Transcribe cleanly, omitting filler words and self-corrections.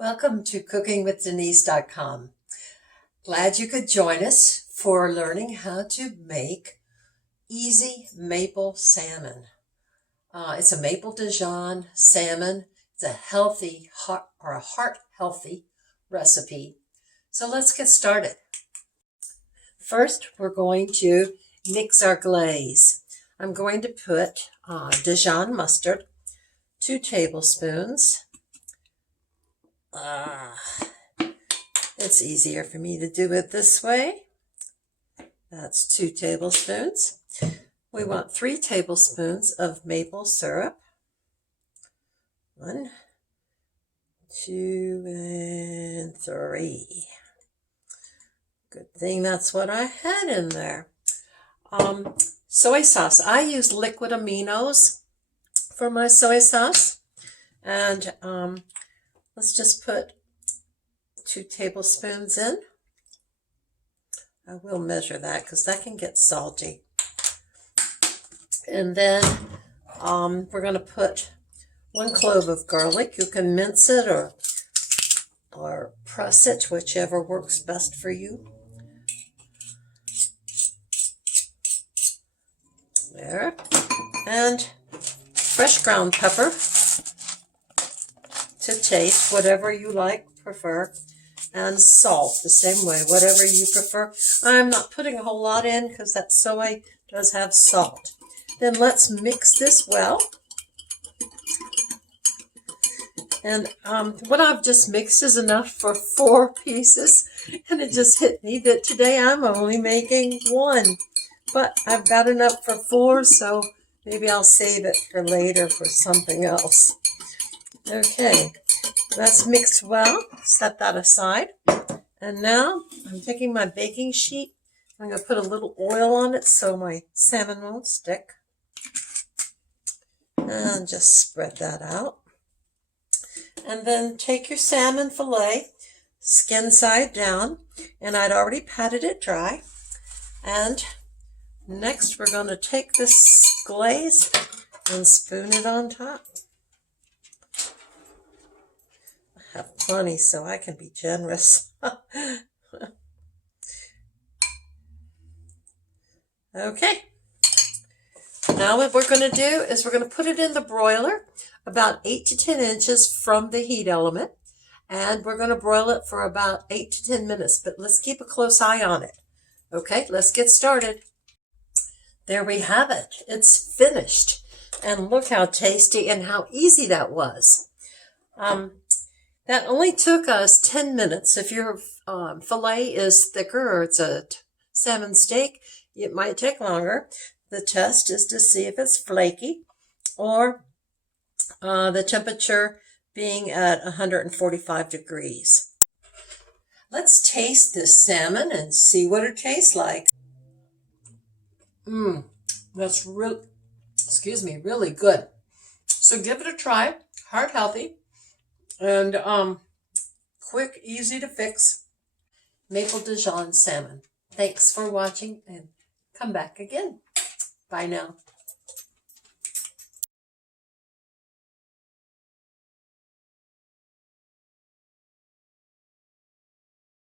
Welcome to cookingwithdenise.com. Glad you could join us for learning how to make easy maple salmon. It's a maple Dijon salmon. It's a healthy, heart-healthy recipe. So let's get started. First, we're going to mix our glaze. I'm going to put Dijon mustard, 2 tablespoons. It's easier for me to do it this way. That's 2 tablespoons. We want 3 tablespoons of maple syrup. 1, 2, and 3. Good thing that's what I had in there. Soy sauce. I use liquid aminos for my soy sauce. And let's just put 2 tablespoons in. I will measure that because that can get salty. And then we're going to put 1 clove of garlic. You can mince it or press it, whichever works best for you. There. And fresh ground pepper to taste, whatever you prefer. And salt the same way, whatever you prefer. I'm not putting a whole lot in because that soy does have salt. Then let's mix this well. And what I've just mixed is enough for 4 pieces. And it just hit me that today I'm only making 1. But I've got enough for 4, so maybe I'll save it for later for something else. Okay. That's mixed well. Set that aside. And now I'm taking my baking sheet. I'm going to put a little oil on it so my salmon won't stick. And just spread that out. And then take your salmon fillet, skin side down. And I'd already patted it dry. And next we're going to take this glaze and spoon it on top. I have plenty, so I can be generous. Okay. Now what we're going to do is we're going to put it in the broiler about 8 to 10 inches from the heat element. And we're going to broil it for about 8 to 10 minutes. But let's keep a close eye on it. Okay, let's get started. There we have it. It's finished. And look how tasty and how easy that was. That only took us 10 minutes. If your fillet is thicker or it's a salmon steak, it might take longer. The test is to see if it's flaky or the temperature being at 145 degrees. Let's taste this salmon and see what it tastes like. That's really good. So give it a try. Heart healthy. And quick, easy to fix maple Dijon salmon. Thanks for watching and come back again. Bye now.